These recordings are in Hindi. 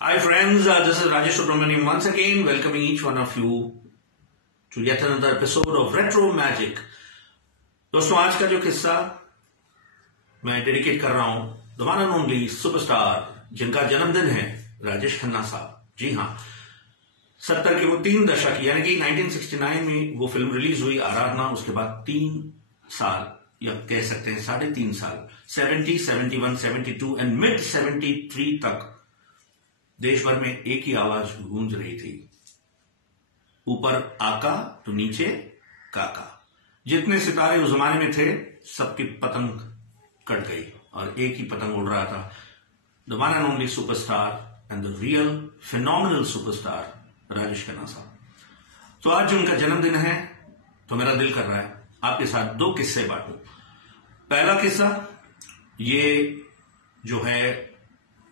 Hi friends, this is Rajesh Subramaniam once again welcoming each one of you to yet another episode of Retro Magic. दोस्तों आज का जो किस्सा मैं डेडिकेट कर रहा हूं the one and only superstar जिनका जन्मदिन है राजेश खन्ना साहब। जी हाँ, 70 के वो 3 दशक यानी कि 1969 में वो फिल्म रिलीज हुई आराधना। उसके बाद 3 साल या कह सकते हैं 3.5 साल 70, 71, 72 एंड मिड 73 तक देश भर में एक ही आवाज गूंज रही थी, ऊपर आका तो नीचे काका। जितने सितारे उस जमाने में थे सबकी पतंग कट गई और एक ही पतंग उड़ रहा था, the one and only superstar and the real phenomenal superstar Rajesh Khanna साहब। तो आज उनका जन्मदिन है तो मेरा दिल कर रहा है आपके साथ 2 किस्से बांटूं। पहला किस्सा ये जो है,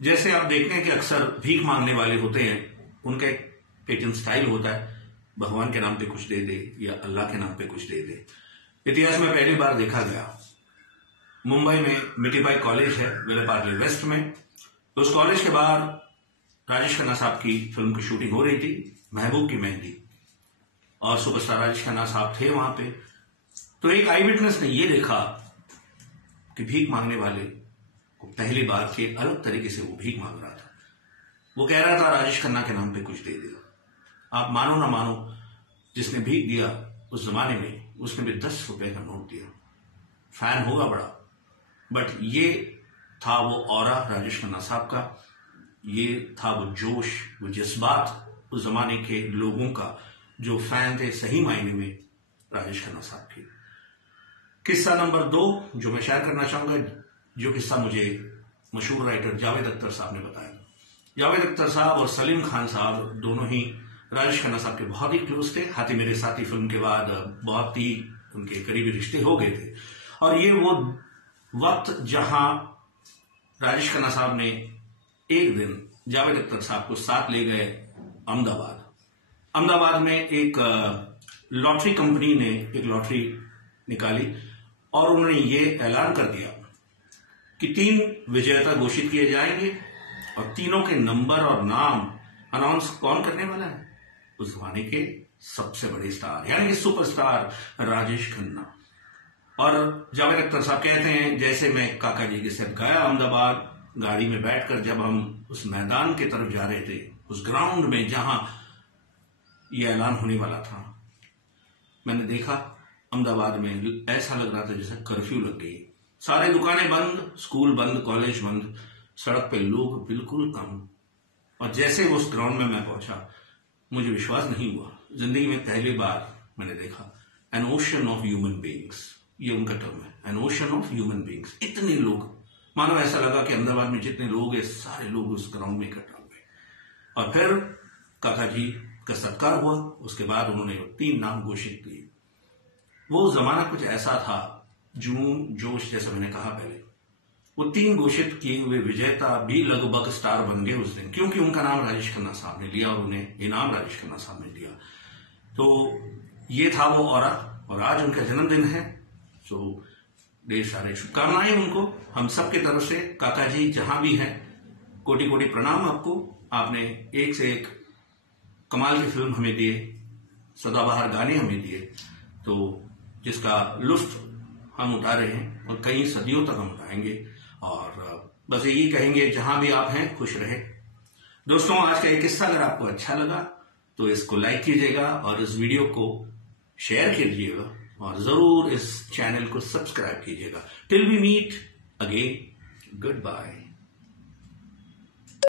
जैसे आप देखते हैं कि अक्सर भीख मांगने वाले होते हैं, उनका एक पेटर्न स्टाइल होता है, भगवान के नाम पे कुछ दे दे या अल्लाह के नाम पे कुछ दे दे। इतिहास में पहली बार देखा गया मुंबई में मिठीबाई कॉलेज है विले पार्ले वेस्ट में। तो उस कॉलेज के बाहर राजेश खन्ना साहब की फिल्म की शूटिंग हो रही थी, महबूब की मेहंदी, और सुपरस्टार राजेश खन्ना साहब थे वहां पे। तो एक आई विटनेस ने यह देखा कि भीख मांगने वाले को पहली बार के अलग तरीके से वो भीख मांग रहा था। वो कह रहा था राजेश खन्ना के नाम पे कुछ दे दिया। आप मानो ना मानो, जिसने भीख दिया उस जमाने में उसने भी 10 रुपए का नोट दिया। फैन होगा बड़ा, बट ये था वो ऑरा राजेश खन्ना साहब का, ये था वो जोश, वो जज्बात उस जमाने के लोगों का जो फैन थे सही मायने में राजेश खन्ना साहब के। किस्सा नंबर 2 जो मैं शेयर करना चाहूंगा, जो किस्सा मुझे मशहूर राइटर जावेद अख्तर साहब ने बताया। जावेद अख्तर साहब और सलीम खान साहब दोनों ही राजेश खन्ना साहब के बहुत ही क्लोज थे। हाथी मेरे साथी फिल्म के बाद बहुत ही उनके करीबी रिश्ते हो गए थे। और ये वो वक्त जहां राजेश खन्ना साहब ने एक दिन जावेद अख्तर साहब को साथ ले गए अहमदाबाद में एक लॉटरी कंपनी ने एक लॉटरी निकाली और उन्होंने ये ऐलान कर दिया कि 3 विजेता घोषित किए जाएंगे और तीनों के नंबर और नाम अनाउंस कौन करने वाला है? उस जमाने के सबसे बड़े स्टार यानी कि सुपरस्टार राजेश खन्ना। और जावेद अख्तर साहब कहते हैं जैसे मैं काका जी के साथ गया अहमदाबाद, गाड़ी में बैठकर जब हम उस मैदान की तरफ जा रहे थे, उस ग्राउंड में जहां यह ऐलान होने वाला था, मैंने देखा अहमदाबाद में ऐसा लग रहा था जैसे कर्फ्यू लग गई। सारे दुकानें बंद, स्कूल बंद, कॉलेज बंद, सड़क पे लोग बिल्कुल कम। और जैसे उस ग्राउंड में मैं पहुंचा, मुझे विश्वास नहीं हुआ। जिंदगी में पहली बार मैंने देखा N ocean of human beings, ये उनका टर्म है, N ocean of human beings. इतने लोग, मानो ऐसा लगा कि अहमदाबाद में जितने लोग हैं सारे लोग उस ग्राउंड में इकट्ठा हुए। और फिर काका जी का सत्कार हुआ। उसके बाद उन्होंने 3 नाम घोषित किए। वो जमाना कुछ ऐसा था, जून जोश, जैसा मैंने कहा पहले, वो 3 घोषित किए हुए विजेता भी लगभग स्टार बन गए उस दिन, क्योंकि उनका नाम राजेश खन्ना साहब ने लिया और उन्हें इनाम राजेश खन्ना साहब ने दिया। तो ये था वो ऑरा, और आज उनका जन्मदिन है। तो ढेर सारे शुभकामनाएं उनको हम सबकी तरफ से। काका जी जहां भी हैं, कोटि कोटि प्रणाम आपको। आपने एक से एक कमाल की फिल्म हमें दिए, सदाबहार गाने हमें दिए, तो जिसका लुत्फ हम उठा रहे हैं और कई सदियों तक हम उठाएंगे। और बस यही कहेंगे जहां भी आप हैं खुश रहे। दोस्तों, आज का ये किस्सा अगर आपको अच्छा लगा तो इसको लाइक कीजिएगा और इस वीडियो को शेयर कीजिएगा और जरूर इस चैनल को सब्सक्राइब कीजिएगा। Till we meet again, good bye.